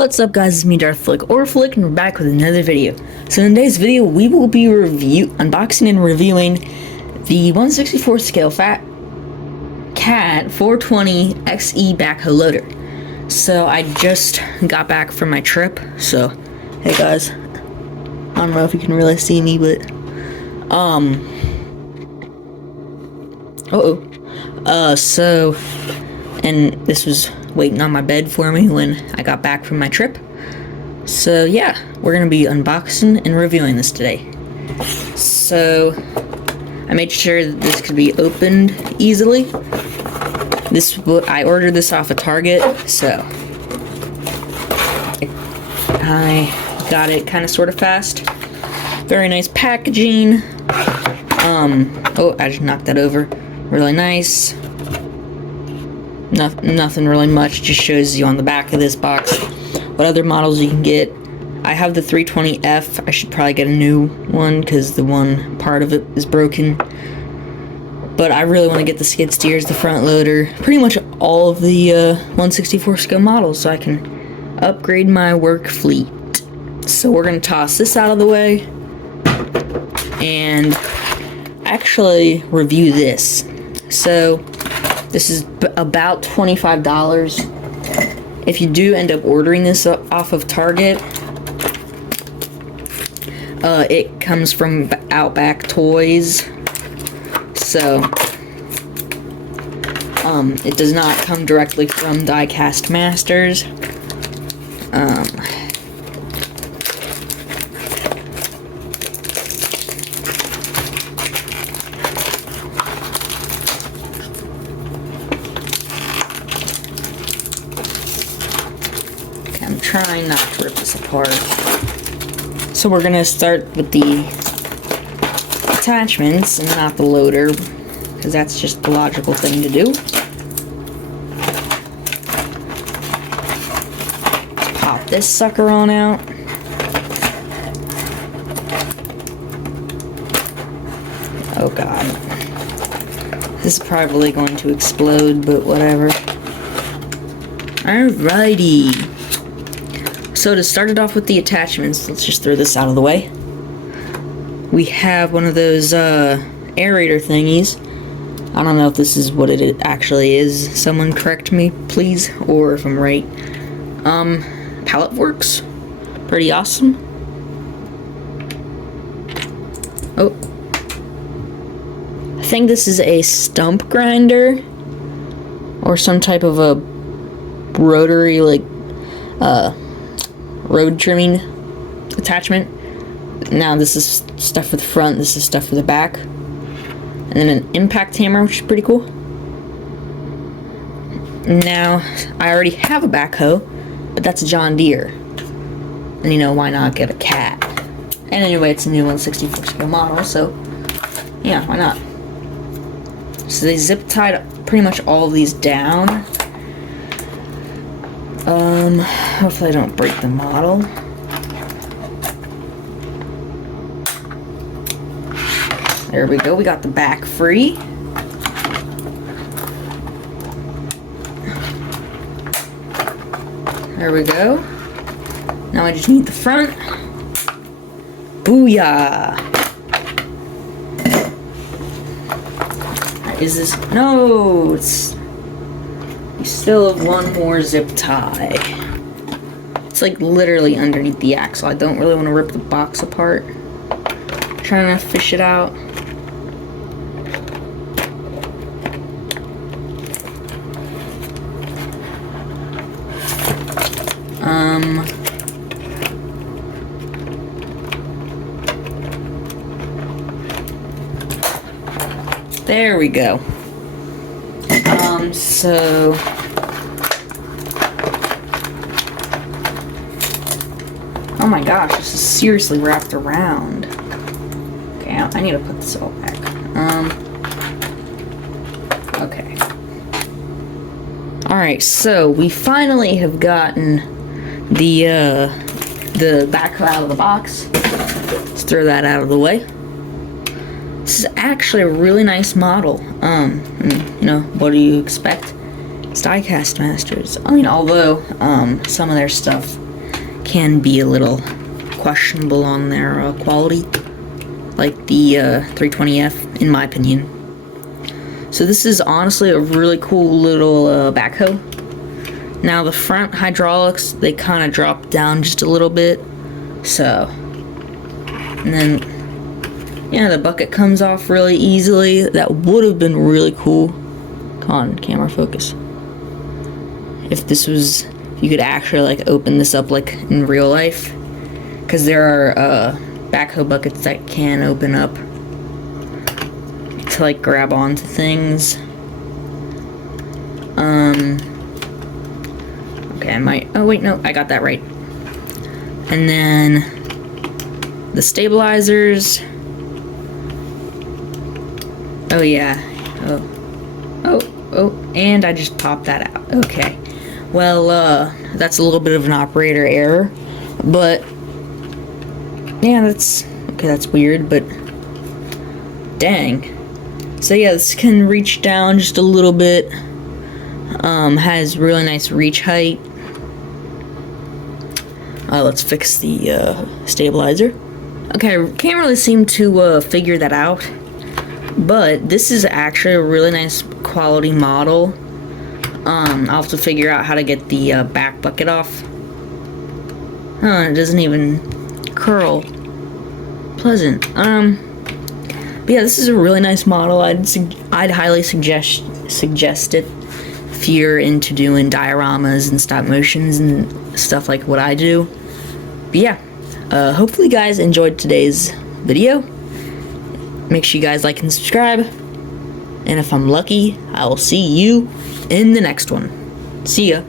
What's up guys, it's me Darth Flick or Flick and we're back with another video. So in today's video we will be unboxing and reviewing the 1/64 scale Fat Cat 420 XE backhoe loader. So I just got back from my trip, so hey guys, I don't know if you can really see me, but and this was waiting on my bed for me when I got back from my trip. So yeah, we're gonna be unboxing and reviewing this today. So I made sure that this could be opened easily. I ordered this off of Target, so I got it kind of sort of fast. Very nice packaging. Oh, I just knocked that over. Really nice. Nothing really much, just shows you on the back of this box what other models you can get. I have the 320F. I should probably get a new one because the one part of it is broken. But I really want to get the skid steers, the front loader, pretty much all of the 1/64 scale models so I can upgrade my work fleet. So we're going to toss this out of the way and actually review this. So this is about $25. If you do end up ordering this off of Target, it comes from Outback Toys, so it does not come directly from Diecast Masters. I'm trying not to rip this apart. So we're gonna start with the attachments and not the loader, because that's just the logical thing to do. Let's pop this sucker on out. Oh god. This is probably going to explode, but whatever. Alrighty. So to start it off with the attachments, let's just throw this out of the way. We have one of those aerator thingies. I don't know if this is what it actually is. Someone correct me, please, or if I'm right. Pallet works. Pretty awesome. Oh. I think this is a stump grinder or some type of a rotary, like, road trimming attachment. Now this is stuff for the front, this is stuff for the back. And then an impact hammer, which is pretty cool. Now, I already have a backhoe, but that's a John Deere. And you know, why not get a cat? And anyway, it's a new 1/64 scale model, so yeah, why not? So they zip tied pretty much all of these down. Hopefully I don't break the model. There we go, we got the back free. There we go. Now I just need the front. Booyah! Is this? No, it's... You still have one more zip tie. It's like literally underneath the axle. I don't really want to rip the box apart. I'm trying to fish it out. There we go. So oh my gosh, this is seriously wrapped around. Okay, I need to put this all back. Okay. Alright, so we finally have gotten the backhoe out of the box. Let's throw that out of the way. This is actually a really nice model. You know, what do you expect? It's Diecast Masters. I mean, although some of their stuff can be a little questionable on their quality, like the 320F, in my opinion. So this is honestly a really cool little backhoe. Now the front hydraulics, they kind of drop down just a little bit, so, and then, yeah, the bucket comes off really easily. That would have been really cool. Come on, camera focus. If this was, you could actually like open this up like in real life, because there are backhoe buckets that can open up to like grab onto things. Okay, I might, oh wait, no, I got that right. And then the stabilizers. Oh yeah, oh, and I just popped that out. Okay, well, that's a little bit of an operator error, but yeah, that's okay, that's weird, but dang. So yeah, this can reach down just a little bit. Has really nice reach height. Let's fix the stabilizer. Okay, I can't really seem to figure that out, but this is actually a really nice quality model. I'll have to figure out how to get the back bucket off. It doesn't even curl. Pleasant. But yeah, this is a really nice model. I'd highly suggest it if you're into doing dioramas and stop motions and stuff like what I do. But yeah, hopefully you guys enjoyed today's video. Make sure you guys like and subscribe. And if I'm lucky, I will see you in the next one. See ya.